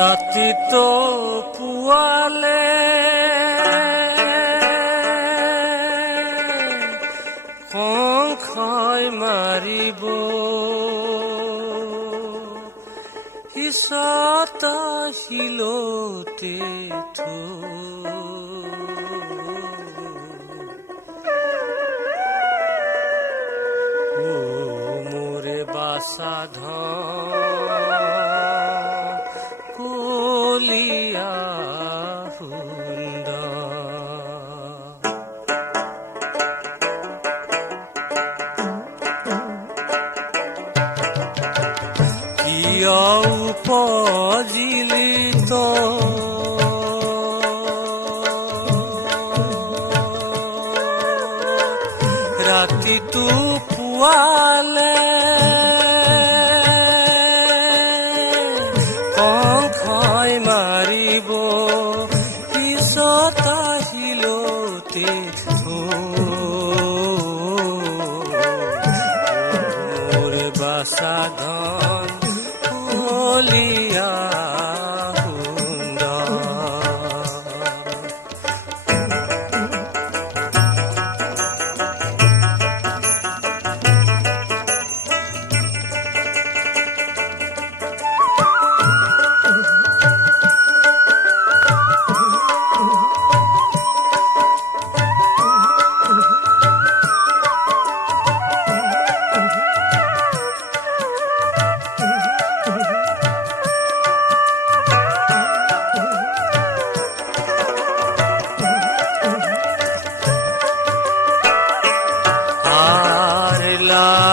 ৰাতিটো পুৱালে কংখাই মাৰিব হিচাতা শিলতে মোৰে বাচা কলিয়া সুন্দৰ কিয় উপজিলি ৰাতিটো পুৱালে কংখাই মাৰিব পিছত আহিলতে মোৰ বাচা ধন কলিয়া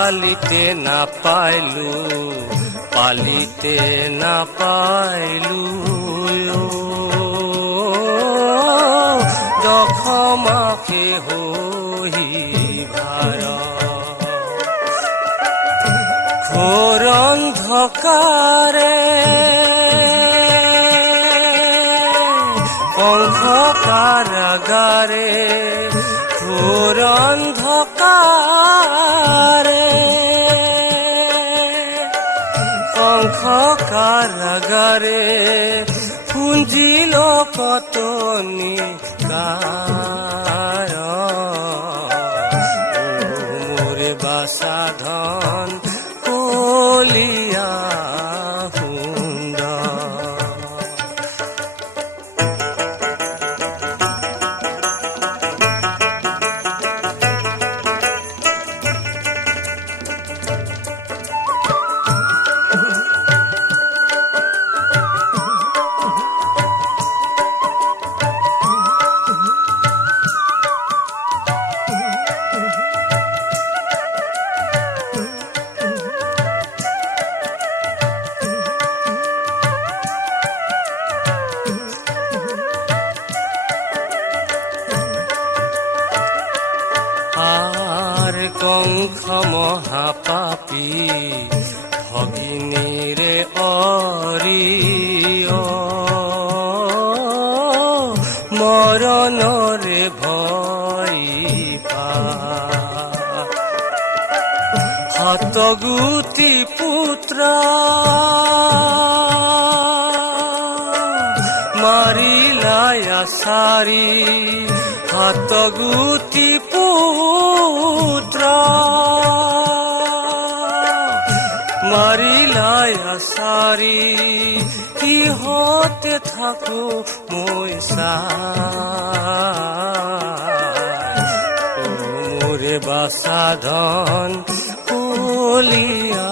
পালিতে নাপাইলো পালিতে নাপাইলো দখমাকে হৈ ভাৰ ঘোৰ অন্ধকাৰে অন্ধকাৰাগাৰে ঘোৰ অন্ধকাৰে কাৰাগাৰে পুঞ্জিল কতনি মোৰে বাসা ধন কলিয়া কংখ মহাপাপী ভগিনীৰে অৰিয় মৰণৰে ভয় পা হতগুটি পুত্ৰ মাৰিলাই আচাৰি হতগুটি পুত্ৰ মাৰিলাই আচাৰি কিহতে থাকো মই মোৰে বাচা ধন কলিয়া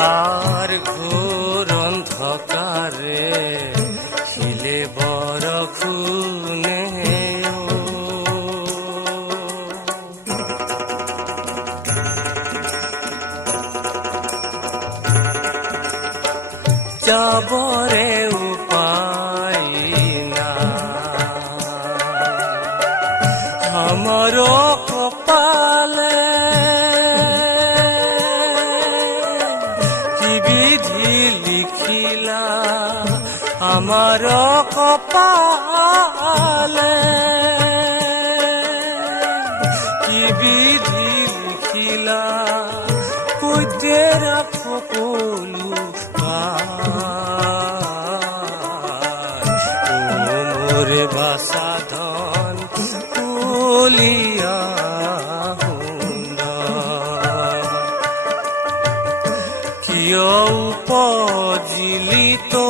আৰ ঘোৰ অন্ধকাৰে শিলে বৰখুনে যাবৰে উপায় আমাৰো কপালে কি বিধি লিখিলা আমাৰো কপালে কি বিধি লিখিলা সৈতে সকলো মোৰে বাচা ধন কলিয়া সুন্দৰ কিয় উপজিলি তো